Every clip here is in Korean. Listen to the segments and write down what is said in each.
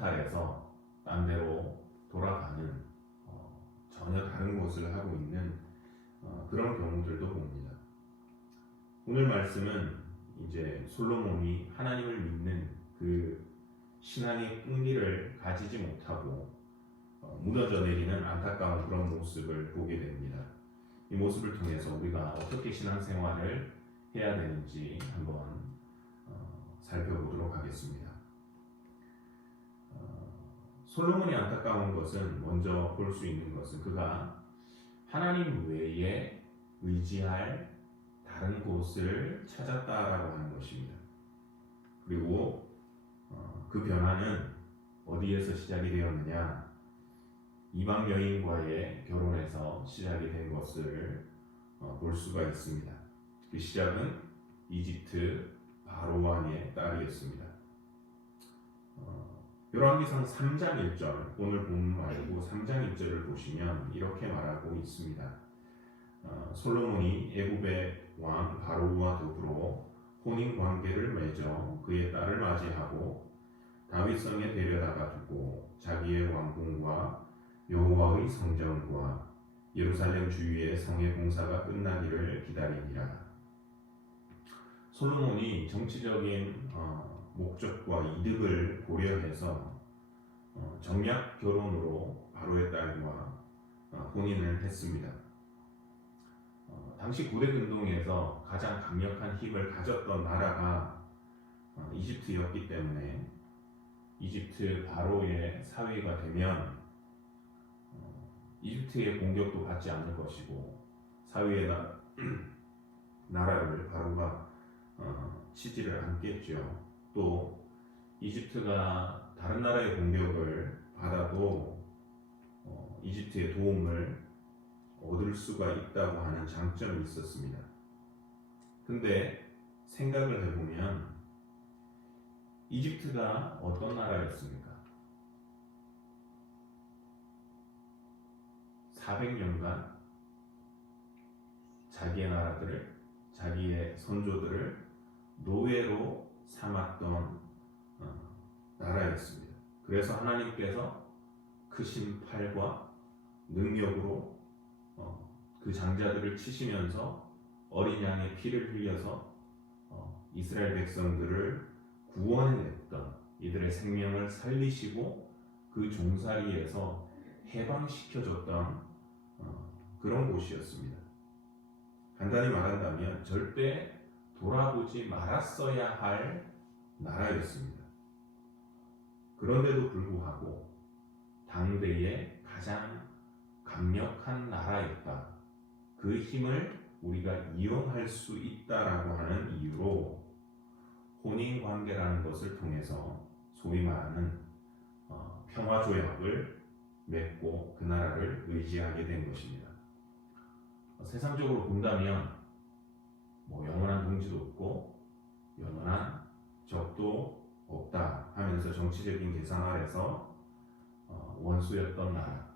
이탈해서 딴 데로 돌아가는 전혀 다른 것을 하고 있는 그런 경우들도 봅니다. 오늘 말씀은 이제 솔로몬이 하나님을 믿는 그 신앙의 끈기를 가지지 못하고 무너져 내리는 안타까운 그런 모습을 보게 됩니다. 이 모습을 통해서 우리가 어떻게 신앙생활을 해야 되는지 한번 살펴보도록 하겠습니다. 솔로몬이 안타까운 것은 먼저 볼 수 있는 것은 그가 하나님 외에 의지할 다른 곳을 찾았다라고 하는 것입니다. 그리고 그 변화는 어디에서 시작이 되었느냐? 이방 여인과의 결혼에서 시작이 된 것을 볼 수가 있습니다. 그 시작은 이집트 바로 왕의 딸이었습니다. 열왕기상 3장 1절, 오늘 본 말고 3장 1절을 보시면 이렇게 말하고 있습니다. 솔로몬이 애굽의 왕 바로와 더불어 혼인 관계를 맺어 그의 딸을 맞이하고 다윗성에 데려다가 두고 자기의 왕궁과 여호와의 성전과 예루살렘 주위의 성의 공사가 끝나기를 기다리니라. 솔로몬이 정치적인 목적과 이득을 고려해서 정략 결혼으로 바로의 딸과 혼인을 했습니다. 당시 고대 근동에서 가장 강력한 힘을 가졌던 나라가 이집트였기 때문에 이집트 바로의 사위가 되면 이집트의 공격도 받지 않을 것이고 사위의 나라를 바로가 치지를 않겠죠. 또 이집트가 다른 나라의 공격을 받아도 이집트의 도움을 얻을 수가 있다고 하는 장점이 있었습니다. 근데 생각을 해보면 이집트가 어떤 나라였습니까? 400년간 자기의 나라들을, 자기의 선조들을 노예로 삼았던 나라였습니다. 그래서 하나님께서 크신 팔과 능력으로 그 장자들을 치시면서 어린 양의 피를 흘려서 이스라엘 백성들을 구원해냈던, 이들의 생명을 살리시고 그 종살이에서 해방시켜줬던 그런 곳이었습니다. 간단히 말한다면 절대 돌아보지 말았어야 할 나라였습니다. 그런데도 불구하고 당대의 가장 강력한 나라였다. 그 힘을 우리가 이용할 수 있다라고 하는 이유로 혼인관계라는 것을 통해서 소위 말하는 평화조약을 맺고 그 나라를 의지하게 된 것입니다. 세상적으로 본다면 영원한 동지도 없고 영원한 적도 없다 하면서 정치적인 계산 아래서 원수였던 나라,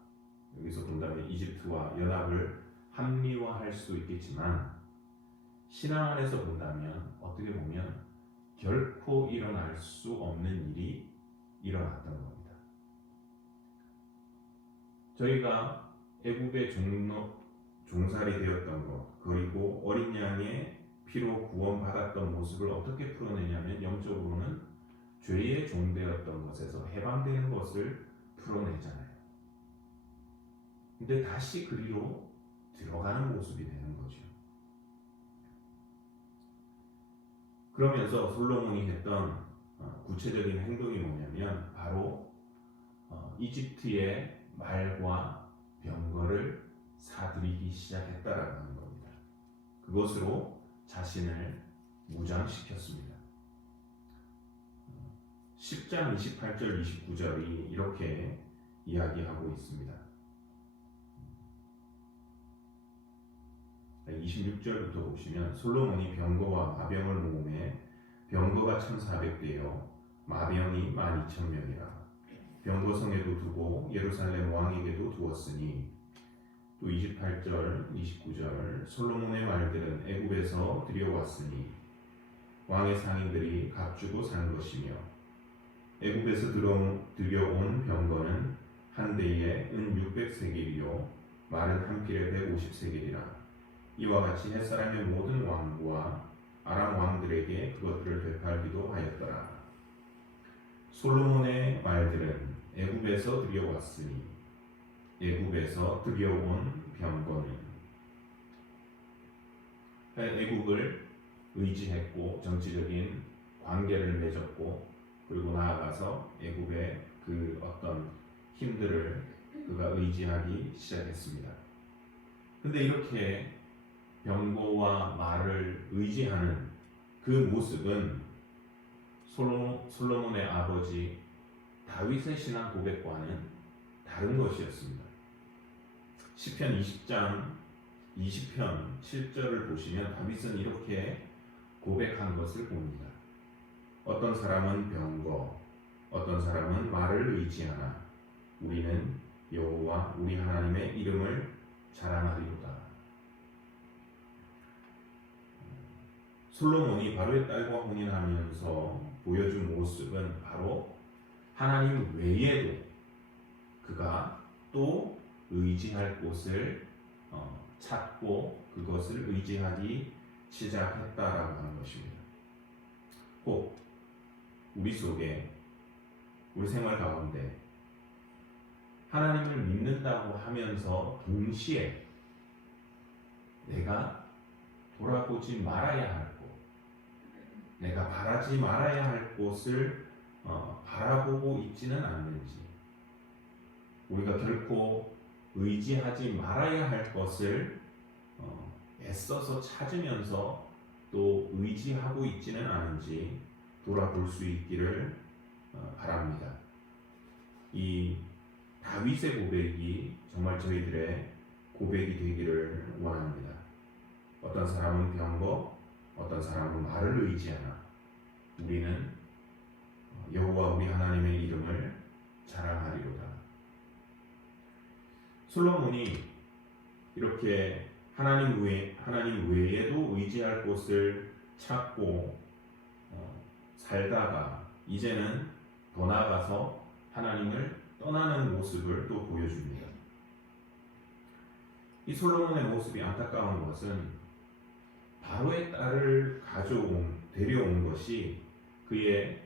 여기서 본다면 이집트와 연합을 합리화할 수 있겠지만 신앙 안에서 본다면 어떻게 보면 결코 일어날 수 없는 일이 일어났던 겁니다. 저희가 애굽의 종살이 되었던 것, 그리고 어린 양의 피로 구원받았던 모습을 어떻게 풀어내냐면 영적으로는 죄의 종되었던 것에서 해방되는 것을 풀어내잖아요. 근데 다시 그리로 들어가는 모습이 되는 거죠. 그러면서 솔로몬이 했던 구체적인 행동이 뭐냐면 바로 이집트의 말과 병거를 사들이기 시작했다라는 겁니다. 그것으로 자신을 무장시켰습니다. 10장 28절 29절이 이렇게 이야기하고 있습니다. 26절부터 보시면 솔로몬이 병거와 마병을 모음해 병거가 1400대요 마병이 12000명이라 병거성에도 두고 예루살렘 왕에게도 두었으니, 또 28절 29절 솔로몬의 말들은 애굽에서 들여왔으니 왕의 상인들이 값주고 산 것이며 애굽에서 들여온 병거는 한 대에 은 600세겔이요 말은 한 필에 150세겔이라. 이와 같이 햇사람의 모든 왕과 아람 왕들에게 그것들을 되팔기도 하였더라. 솔로몬의 말들은 애굽에서 들여왔으니 애굽에서 들여온 병거는 애굽을 의지했고 정치적인 관계를 맺었고 그리고 나아가서 애굽의 그 어떤 힘들을 그가 의지하기 시작했습니다. 근데 이렇게 병거와 말을 의지하는 그 모습은 솔로몬의 아버지 다윗의 신앙 고백과는 다른 것이었습니다. 시편 20장 20편 7절을 보시면 다윗은 이렇게 고백한 것을 봅니다. 어떤 사람은 병거, 어떤 사람은 말을 의지하나 우리는 여호와 우리 하나님의 이름을 자랑하리로다. 솔로몬이 바로의 딸과 혼인하면서 보여준 모습은 바로 하나님 외에도 그가 또 의지할 곳을 찾고 그것을 의지하기 시작했다라고 하는 것입니다. 꼭 우리 속에 우리 생활 가운데 하나님을 믿는다고 하면서 동시에 내가 돌아보지 말아야 할 곳, 내가 바라지 말아야 할 곳을 바라보고 있지는 않는지, 우리가 결코 의지하지 말아야 할 것을 애써서 찾으면서 또 의지하고 있지는 않은지 돌아볼 수 있기를 바랍니다. 이 다윗의 고백이 정말 저희들의 고백이 되기를 원합니다. 어떤 사람은 병거, 어떤 사람은 말을 의지하나 우리는 여호와 우리 하나님의 이름을 자랑하리로다. 솔로몬이 이렇게 하나님 외에도 의지할 곳을 찾고 살다가 이제는 더 나아가서 하나님을 떠나는 모습을 또 보여줍니다. 이 솔로몬의 모습이 안타까운 것은 바로의 딸을 데려온 것이 그의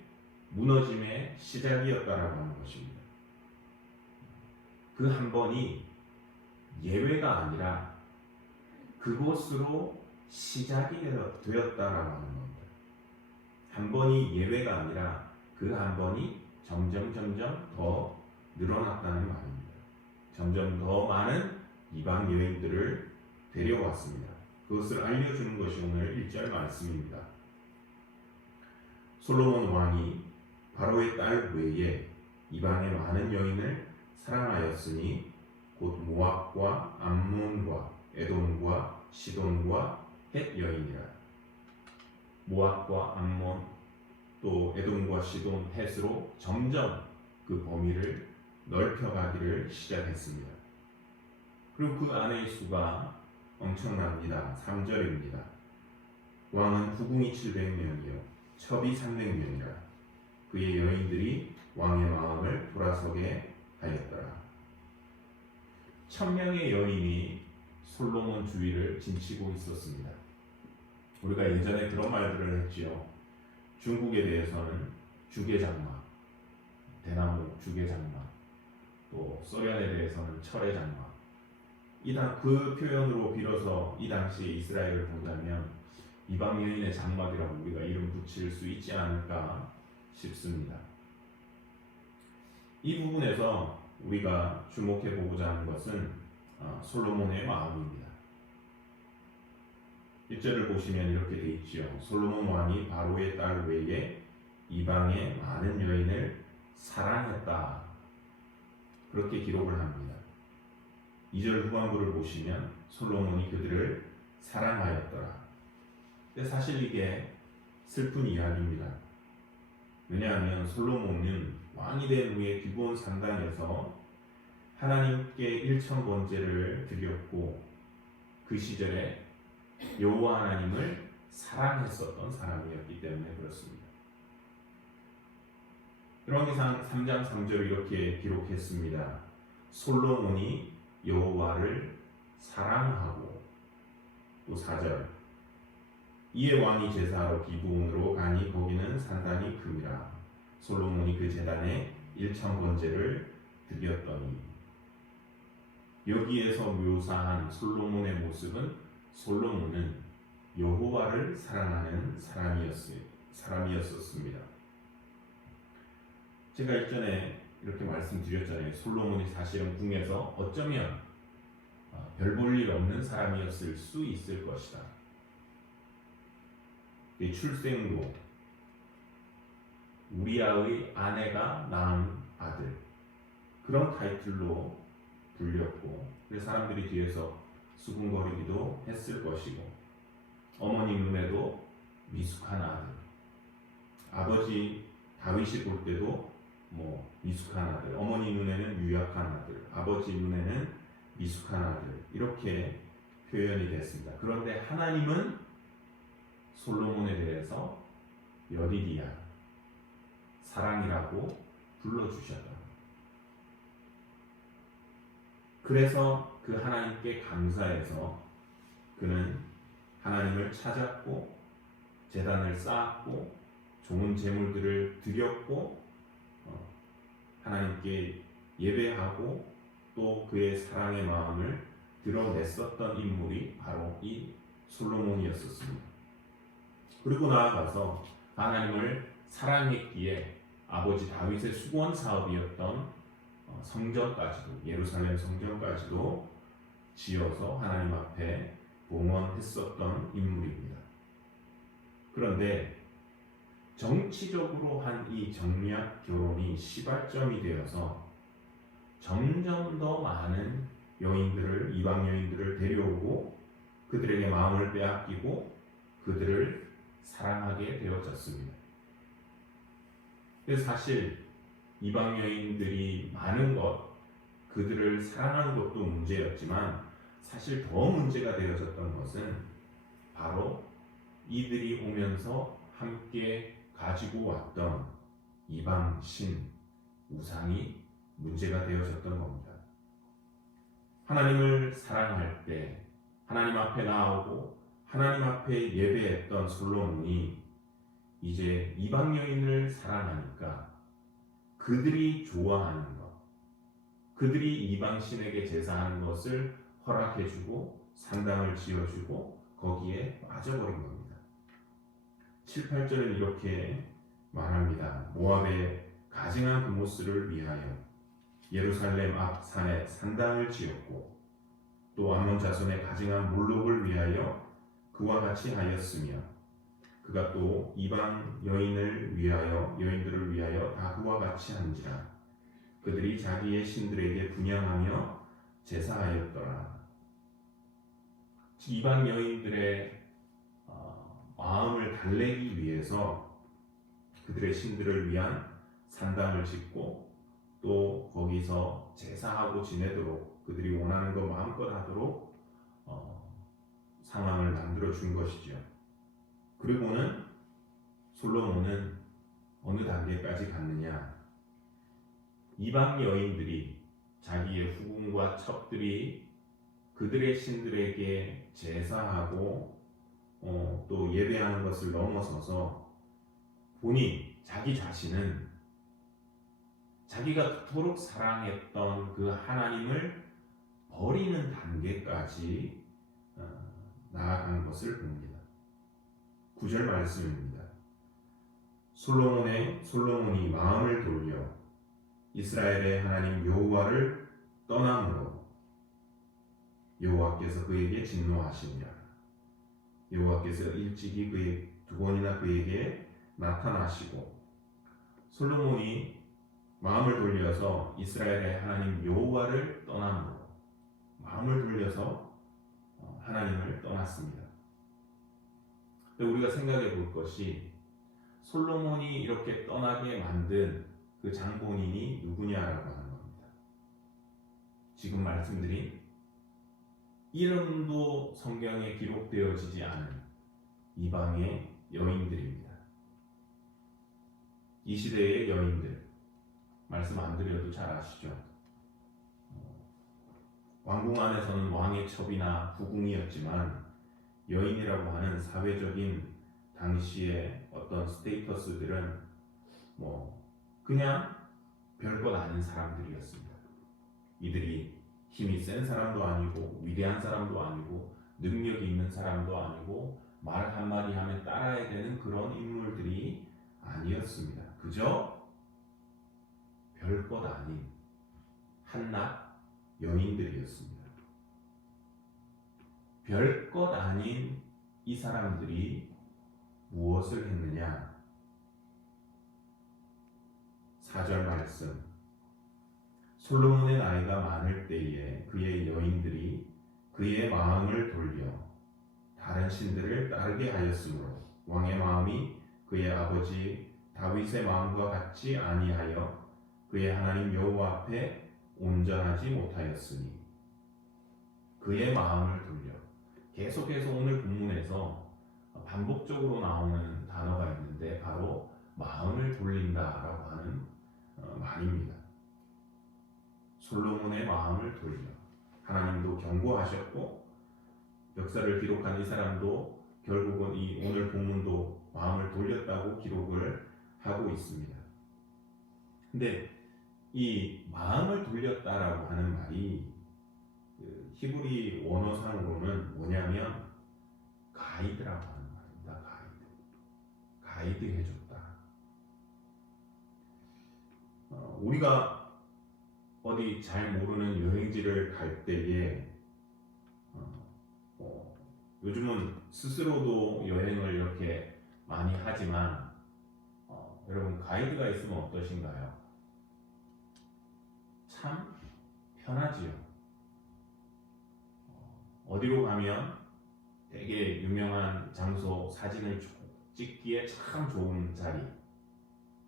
무너짐의 시작이었다라고 하는 것입니다. 그 한 번이 예외가 아니라 그것으로 시작이 되었다라고 하는 겁니다. 한 번이 예외가 아니라 그 한 번이 점점 더 늘어났다는 말입니다. 점점 더 많은 이방 여인들을 데려왔습니다. 그것을 알려주는 것이 오늘 1절 말씀입니다. 솔로몬 왕이 바로의 딸 외에 이방의 많은 여인을 사랑하였으니 곧 모압과 암몬과 에돔과 시돈과 헷 여인이라. 모압과 암몬 또 에돔과 시돈 헷으로 점점 그 범위를 넓혀가기를 시작했습니다. 그리고 그 안의 수가 엄청납니다. 3절입니다. 왕은 후궁이 700명이요 첩이 300명이라. 그의 여인들이 왕의 마음을 돌아서게 하였더라. 1000명의 여인이 솔로몬 주위를 진치고 있었습니다. 우리가 예전에 그런 말들을 했지요. 중국에 대해서는 주계장막, 대나무 주계장막, 또 소련에 대해서는 철의 장막. 그 표현으로 빌어서 이 당시 이스라엘을 본다면 이방 여인의 장막이라고 우리가 이름 붙일 수 있지 않을까 싶습니다. 이 부분에서 우리가 주목해 보고자 하는 것은 솔로몬의 마음입니다. 1절을 보시면 이렇게 되어 있지요. 솔로몬 왕이 바로의 딸 외에 이방의 많은 여인을 사랑했다. 그렇게 기록을 합니다. 2절 후반부를 보시면 솔로몬이 그들을 사랑하였더라. 근데 사실 이게 슬픈 이야기입니다. 왜냐하면 솔로몬은 왕이 된 후에 기브온 산당에서 하나님께 일천번제를 드렸고 그 시절에 여호와 하나님을 사랑했었던 사람이었기 때문에 그렇습니다. 열왕기상 3장 3절 이렇게 기록했습니다. 솔로몬이 여호와를 사랑하고, 또 4절 이에 왕이 제사하러 기브온으로 가니 거기는 산단이 큼이라. 솔로몬이 그 제단에 1,000번제를 드렸더니. 여기에서 묘사한 솔로몬의 모습은 솔로몬은 여호와를 사랑하는 사람이었습니다. 제가 이전에 이렇게 말씀드렸잖아요. 솔로몬이 사실은 궁에서 어쩌면 별 볼 일 없는 사람이었을 수 있을 것이다. 출생도 우리아의 아내가 낳은 아들, 그런 타이틀로 불렸고, 그래서 사람들이 뒤에서 수군거리기도 했을 것이고, 어머니 눈에도 미숙한 아들, 아버지 다윗이 볼 때도 미숙한 아들, 어머니 눈에는 유약한 아들, 아버지 눈에는 미숙한 아들, 이렇게 표현이 됐습니다. 그런데 하나님은 솔로몬에 대해서 여디디아, 사랑이라고 불러주셨다. 그래서 그 하나님께 감사해서 그는 하나님을 찾았고, 제단을 쌓았고, 좋은 제물들을 드렸고, 하나님께 예배하고, 또 그의 사랑의 마음을 드러냈었던 인물이 바로 이 솔로몬이었습니다. 그리고 나아가서 하나님을 사랑했기에 아버지 다윗의 수건 사업이었던 성전까지도, 예루살렘 성전까지도 지어서 하나님 앞에 봉헌했었던 인물입니다. 그런데 정치적으로 한 이 정략 결혼이 시발점이 되어서 점점 더 많은 여인들을, 이방 여인들을 데려오고 그들에게 마음을 빼앗기고 그들을 사랑하게 되어졌습니다. 그래서 사실 이방 여인들이 많은 것, 그들을 사랑하는 것도 문제였지만, 사실 더 문제가 되어졌던 것은 바로 이들이 오면서 함께 가지고 왔던 이방 신, 우상이 문제가 되어졌던 겁니다. 하나님을 사랑할 때 하나님 앞에 나오고 하나님 앞에 예배했던 솔로몬이 이제 이방 여인을 사랑하니까 그들이 좋아하는 것, 그들이 이방 신에게 제사하는 것을 허락해주고 산당을 지어주고 거기에 빠져버린 겁니다. 7, 8절은 이렇게 말합니다. 모압의 가증한 그모스를 위하여 예루살렘 앞 산에 산당을 지었고, 또 암몬 자손의 가증한 몰록을 위하여 그와 같이 하였으며, 그가 또 이방 여인들을 위하여 다 그와 같이 한지라. 그들이 자기의 신들에게 분향하며 제사하였더라. 이방 여인들의 마음을 달래기 위해서 그들의 신들을 위한 산당을 짓고, 또 거기서 제사하고 지내도록, 그들이 원하는 것 마음껏 하도록 상황을 만들어 준 것이죠. 그리고는 솔로몬은 어느 단계까지 갔느냐? 이방 여인들이, 자기의 후궁과 첩들이 그들의 신들에게 제사하고 또 예배하는 것을 넘어서서 자기 자신은 자기가 그토록 사랑했던 그 하나님을 버리는 단계까지 나아간 것을 봅니다. 9절 말씀입니다. 솔로몬이 마음을 돌려 이스라엘의 하나님 여호와를 떠남으로 여호와께서 그에게 진노하시니라. 여호와께서 일찍이 두 번이나 그에게 나타나시고, 솔로몬이 마음을 돌려서 이스라엘의 하나님 여호와를 떠남으로 마음을 돌려서 하나님을 떠났습니다. 우리가 생각해 볼 것이, 솔로몬이 이렇게 떠나게 만든 그 장본인이 누구냐라고 하는 겁니다. 지금 말씀드린 이름도 성경에 기록되어지지 않은 이방의 여인들입니다. 이 시대의 여인들, 말씀 안 드려도 잘 아시죠. 왕궁 안에서는 왕의 첩이나 후궁이었지만 여인이라고 하는 사회적인 당시의 어떤 스테이터스들은 뭐 그냥 별것 아닌 사람들이었습니다. 이들이 힘이 센 사람도 아니고 위대한 사람도 아니고 능력이 있는 사람도 아니고 말 한마디 하면 따라야 되는 그런 인물들이 아니었습니다. 그저 별것 아닌 한낱 여인들이었습니다. 별것 아닌 이 사람들이 무엇을 했느냐? 4절 말씀. 솔로몬의 나이가 많을 때에 그의 여인들이 그의 마음을 돌려 다른 신들을 따르게 하였으므로 왕의 마음이 그의 아버지 다윗의 마음과 같지 아니하여 그의 하나님 여호와 앞에 온전하지 못하였으니. 그의 마음을 돌려. 계속해서 오늘 본문에서 반복적으로 나오는 단어가 있는데 바로 마음을 돌린다라고 하는 말입니다. 솔로몬의 마음을 돌려. 하나님도 경고하셨고 역사를 기록한 이 사람도 결국은 이 오늘 본문도 마음을 돌렸다고 기록을 하고 있습니다. 근데 이 마음을 돌렸다라고 하는 말이 히브리 원어상으로는 뭐냐면 가이드라고 하는 말입니다. 가이드 해줬다. 우리가 어디 잘 모르는 여행지를 갈 때에 요즘은 스스로도 여행을 이렇게 많이 하지만 여러분 가이드가 있으면 어떠신가요? 참 편하지요. 어디로 가면 되게 유명한 장소 사진을 찍기에 참 좋은 자리,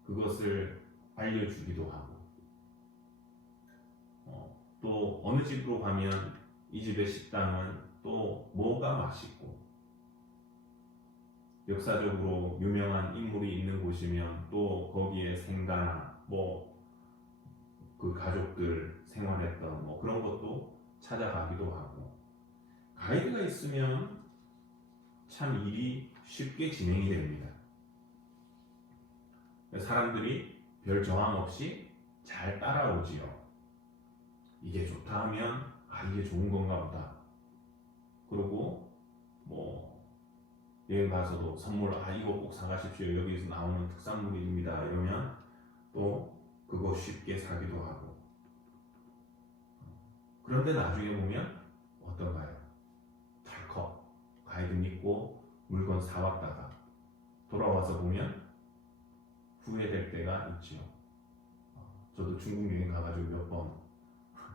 그것을 알려주기도 하고 또 어느 집으로 가면 이 집의 식당은 또 뭐가 맛있고 역사적으로 유명한 인물이 있는 곳이면 또 거기에 생가나 뭐 그 가족들 생활했던 뭐 그런 것도 찾아가기도 하고 가이드가 있으면 참 일이 쉽게 진행이 됩니다. 사람들이 별 저항 없이 잘 따라오지요. 이게 좋다 하면 이게 좋은 건가 보다. 그리고 뭐 여행 가서도 선물 이거 꼭 사가십시오. 여기서 나오는 특산물입니다. 이러면 또 그거 쉽게 사기도 하고. 그런데 나중에 보면 어떤가요? 덜컥 가이드 믿고 물건 사왔다가 돌아와서 보면 후회될 때가 있지요. 저도 중국 여행 가가지고 몇 번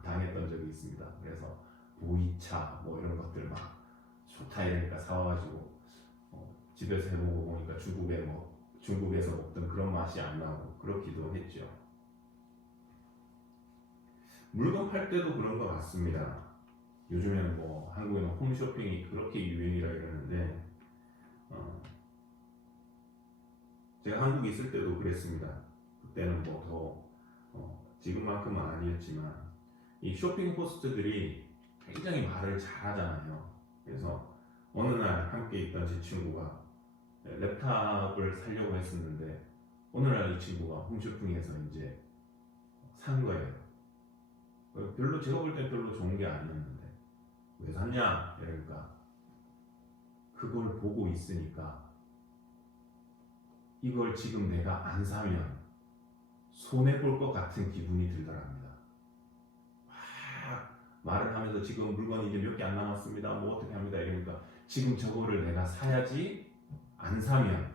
당했던 적이 있습니다. 그래서 보이차 뭐 이런 것들 막 좋다 이러니까 사와가지고 집에서 해보고 보니까 중국에서 먹던 그런 맛이 안 나고 그렇기도 했죠. 물건 팔 때도 그런 것 같습니다. 요즘에는 뭐 한국에는 홈쇼핑이 그렇게 유행이라 이러는데 제가 한국에 있을 때도 그랬습니다. 그때는 뭐 더 지금만큼은 아니었지만 이 쇼핑 호스트들이 굉장히 말을 잘하잖아요. 그래서 어느 날 함께 있던 제 친구가 랩탑을 사려고 했었는데 어느 날 이 친구가 홈쇼핑에서 이제 산 거예요. 별로 제가 볼 땐 별로 좋은 게 아니었는데 왜 샀냐? 이러니까 그걸 보고 있으니까 이걸 지금 내가 안 사면 손해볼 것 같은 기분이 들더랍니다. 말을 하면서 지금 물건이 이제 몇 개 안 남았습니다. 뭐 어떻게 합니다. 이러니까 지금 저거를 내가 사야지 안 사면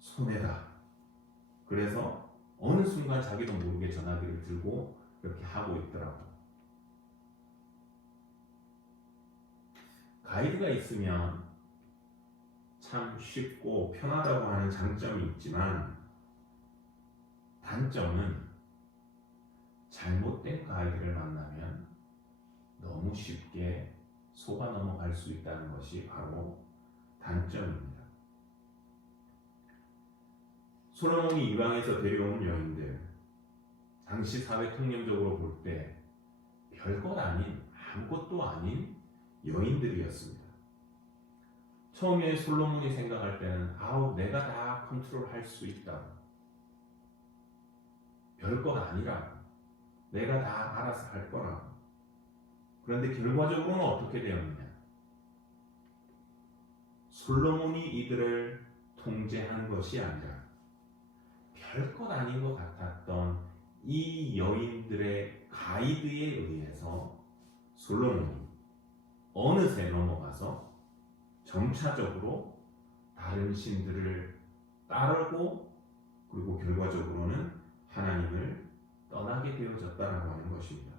손해다. 그래서 어느 순간 자기도 모르게 전화기를 들고 이렇게 하고 있더라고. 가이드가 있으면 참 쉽고 편하다고 하는 장점이 있지만 단점은 잘못된 가이드를 만나면 너무 쉽게 속아 넘어갈 수 있다는 것이 바로 단점입니다. 솔로몬이 이방에서 데려온 여인들, 당시 사회 통념적으로 볼 때 별것 아닌 아무것도 아닌 여인들이었습니다. 처음에 솔로몬이 생각할 때는 아우 내가 다 컨트롤할 수 있다. 별것 아니라 내가 다 알아서 할 거라. 그런데 결과적으로는 어떻게 되었느냐? 솔로몬이 이들을 통제한 것이 아니라 별것 아닌 것 같았던 이 여인들의 가이드에 의해서 솔로몬이 어느새 넘어가서 점차적으로 다른 신들을 따르고 그리고 결과적으로는 하나님을 떠나게 되어졌다라고 하는 것입니다.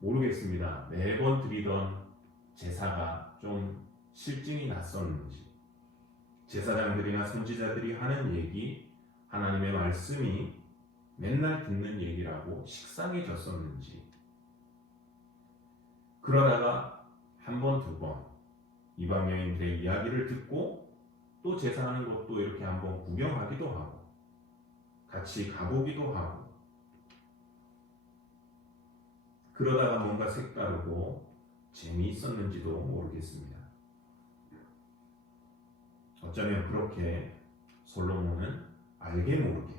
모르겠습니다. 매번 드리던 제사가 좀 실증이 났었는지, 제사장들이나 선지자들이 하는 얘기, 하나님의 말씀이 맨날 듣는 얘기라고 식상해졌었는지, 그러다가 한 번, 두 번 이방 여인들의 이야기를 듣고 또 제사하는 것도 이렇게 한번 구경하기도 하고 같이 가보기도 하고 그러다가 뭔가 색다르고 재미있었는지도 모르겠습니다. 어쩌면 그렇게 솔로몬은 알게 모르게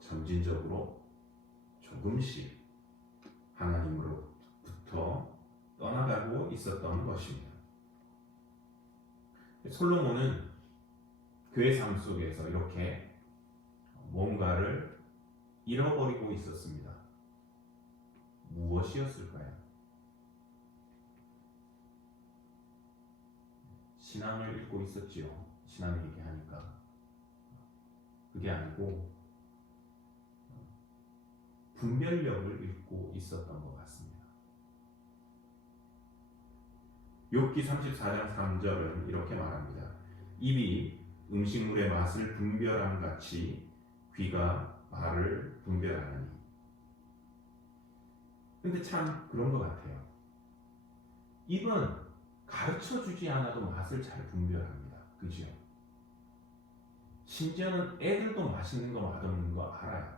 점진적으로 조금씩 하나님으로부터 떠나가고 있었던 것입니다. 솔로몬은 그의 삶 속에서 이렇게 뭔가를 잃어버리고 있었습니다. 무엇이었을까요? 신앙을 잃고 있었지요. 신앙 얘기하니까. 그게 아니고 분별력을 잃고 있었던 것 같습니다. 욥기 34장 3절은 이렇게 말합니다. 입이 음식물의 맛을 분별함 같이 귀가 말을 분별하느니. 근데 참 그런 것 같아요. 입은 가르쳐주지 않아도 맛을 잘 분별합니다. 그죠? 심지어는 애들도 맛있는 거 맛없는 거 알아요.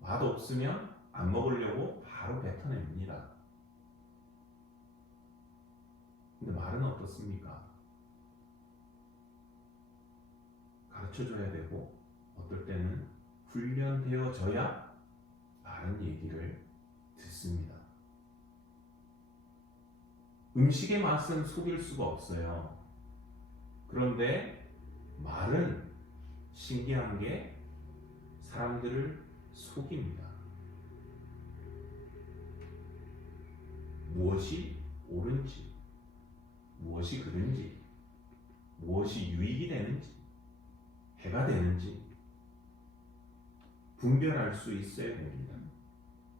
맛없으면 안 먹으려고 바로 뱉어냅니다. 근데 말은 어떻습니까? 가르쳐줘야 되고 어떨 때는 훈련되어져야 바른 얘기를 듣습니다. 음식의 맛은 속일 수가 없어요. 그런데 말은 신기한 게 사람들을 속입니다. 무엇이 옳은지, 무엇이 그른지, 무엇이 유익이 되는지, 해가 되는지 분별할 수 있어야 됩니다.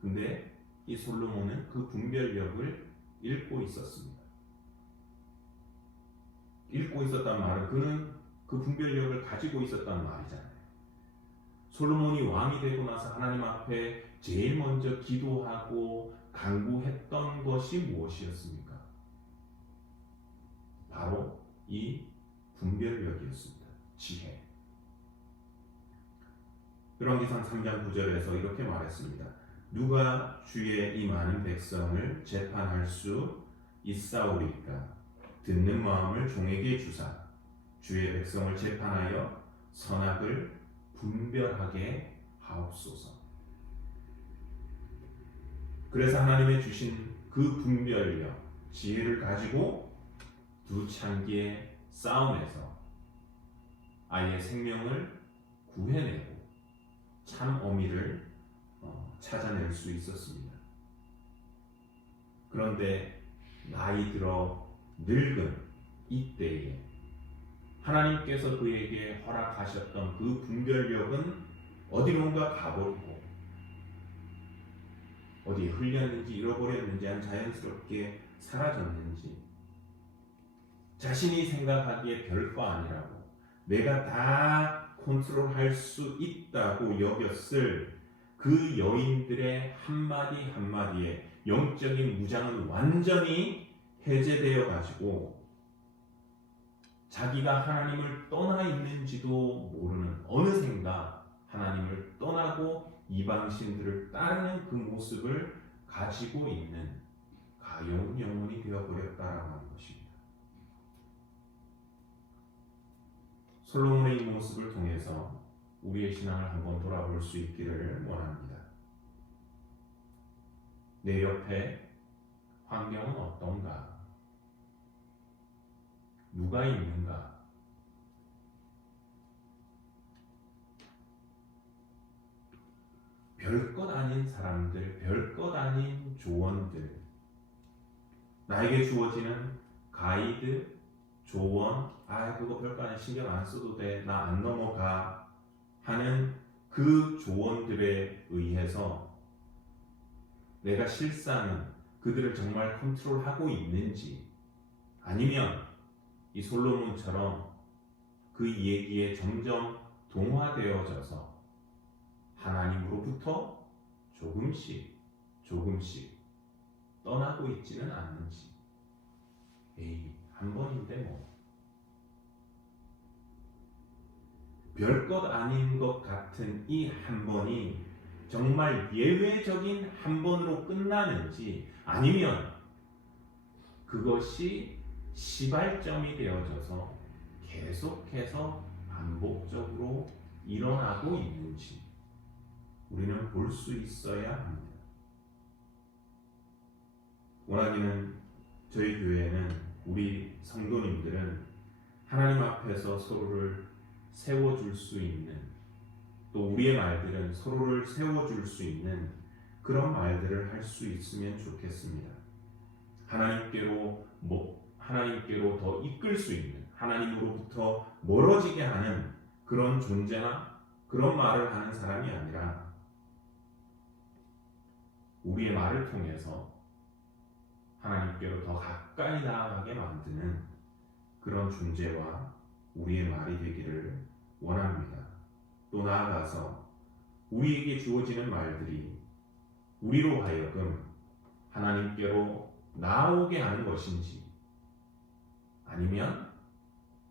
근데 이 솔로몬은 그 분별력을 잃고 있었습니다. 잃고 있었단 말은 그는 그 분별력을 가지고 있었단 말이잖아요. 솔로몬이 왕이 되고 나서 하나님 앞에 제일 먼저 기도하고 간구했던 것이 무엇이었습니까? 바로 이 분별력이었습니다. 지혜. 열왕기상 3장 9절에서 이렇게 말했습니다. 누가 주의 이 많은 백성을 재판할 수 있사오리까? 듣는 마음을 종에게 주사 주의 백성을 재판하여 선악을 분별하게 하옵소서. 그래서 하나님의 주신 그 분별력, 지혜를 가지고 두 창기의 싸움에서 아이의 생명을 구해내고 참 어미를 찾아낼 수 있었습니다. 그런데 나이 들어 늙은 이때에 하나님께서 그에게 허락하셨던 그 분별력은 어디론가 가버리고 어디에 흘렸는지 잃어버렸는지 한 자연스럽게 사라졌는지 자신이 생각하기에 별거 아니라고 내가 다 컨트롤할 수 있다고 여겼을 그 여인들의 한마디 한마디에 영적인 무장은 완전히 해제되어 가지고 자기가 하나님을 떠나 있는지도 모르는 어느샌가 하나님을 떠나고 이방신들을 따르는 그 모습을 가지고 있는 가여운 영혼이 되어버렸다라고 하는 것입니다. 솔로몬의 이 모습을 통해서 우리의 신앙을 한번 돌아볼 수 있기를 원합니다. 내 옆에 환경은 어떤가? 누가 있는가? 별것 아닌 사람들, 별것 아닌 조언들, 나에게 주어지는 가이드, 조언, 그거 별거 아니야, 신경 안 써도 돼, 나 안 넘어가 하는 그 조언들에 의해서 내가 실상은 그들을 정말 컨트롤하고 있는지, 아니면 이 솔로몬처럼 그 얘기에 점점 동화되어져서 하나님으로부터 조금씩 떠나고 있지는 않는지. 한 번인데 뭐 별것 아닌 것 같은 이 한 번이 정말 예외적인 한 번으로 끝나는지, 아니면 그것이 시발점이 되어져서 계속해서 반복적으로 일어나고 있는지 우리는 볼 수 있어야 합니다. 원하기는 저희 교회는, 우리 성도님들은 하나님 앞에서 서로를 세워줄 수 있는, 또 우리의 말들은 서로를 세워줄 수 있는 그런 말들을 할 수 있으면 좋겠습니다. 하나님께로 더 이끌 수 있는, 하나님으로부터 멀어지게 하는 그런 존재나 그런 말을 하는 사람이 아니라, 우리의 말을 통해서 하나님께로 더 가까이 나아가게 만드는 그런 존재와 우리의 말이 되기를 원합니다. 또 나아가서 우리에게 주어지는 말들이 우리로 하여금 하나님께로 나오게 하는 것인지, 아니면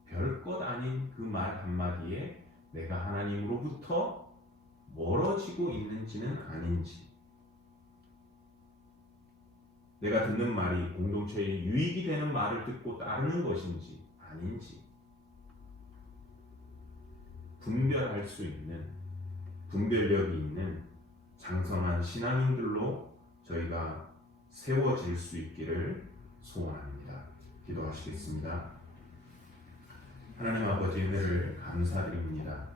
별것 아닌 그 말 한마디에 내가 하나님으로부터 멀어지고 있는지는 아닌지, 내가 듣는 말이 공동체에 유익이 되는 말을 듣고 따르는 것인지 아닌지 분별할 수 있는, 분별력이 있는 장성한 신앙인들로 저희가 세워질 수 있기를 소원합니다. 기도하시겠습니다. 하나님 아버지, 은혜를 감사드립니다.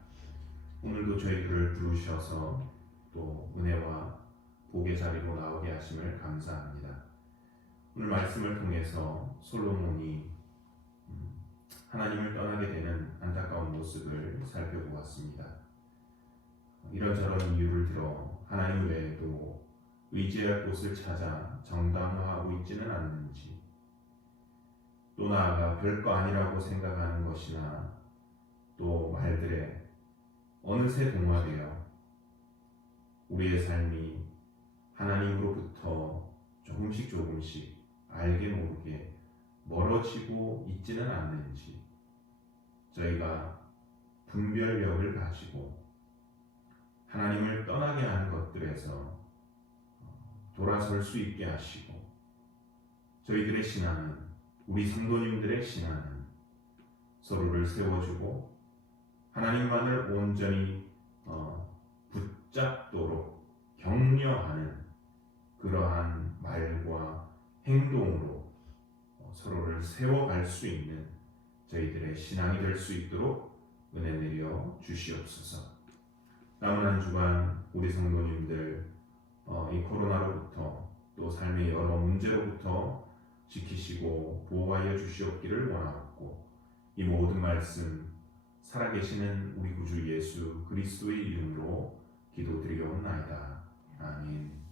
오늘도 저희들을 부르셔서 또 은혜와 복의 자리로 나오게 하심을 감사합니다. 오늘 말씀을 통해서 솔로몬이 하나님을 떠나게 되는 안타까운 모습을 살펴보았습니다. 이런저런 이유를 들어 하나님 외에도 의지할 곳을 찾아 정당화하고 있지는 않는지, 또 나아가 별거 아니라고 생각하는 것이나 또 말들에 어느새 동화되어 우리의 삶이 하나님으로부터 조금씩 알게 모르게 멀어지고 있지는 않는지, 저희가 분별력을 가지고 하나님을 떠나게 하는 것들에서 돌아설 수 있게 하시고, 저희들의 신앙은, 우리 성도님들의 신앙은 서로를 세워주고 하나님만을 온전히 붙잡도록 격려하는 그러한 말과 행동으로 서로를 세워갈 수 있는 저희들의 신앙이 될 수 있도록 은혜 내려 주시옵소서. 남은 한 주간 우리 성도님들 이 코로나로부터 또 삶의 여러 문제로부터 지키시고 보호하여 주시옵기를 원하옵고, 이 모든 말씀 살아계시는 우리 구주 예수 그리스도의 이름으로 기도드리옵나이다. 아멘.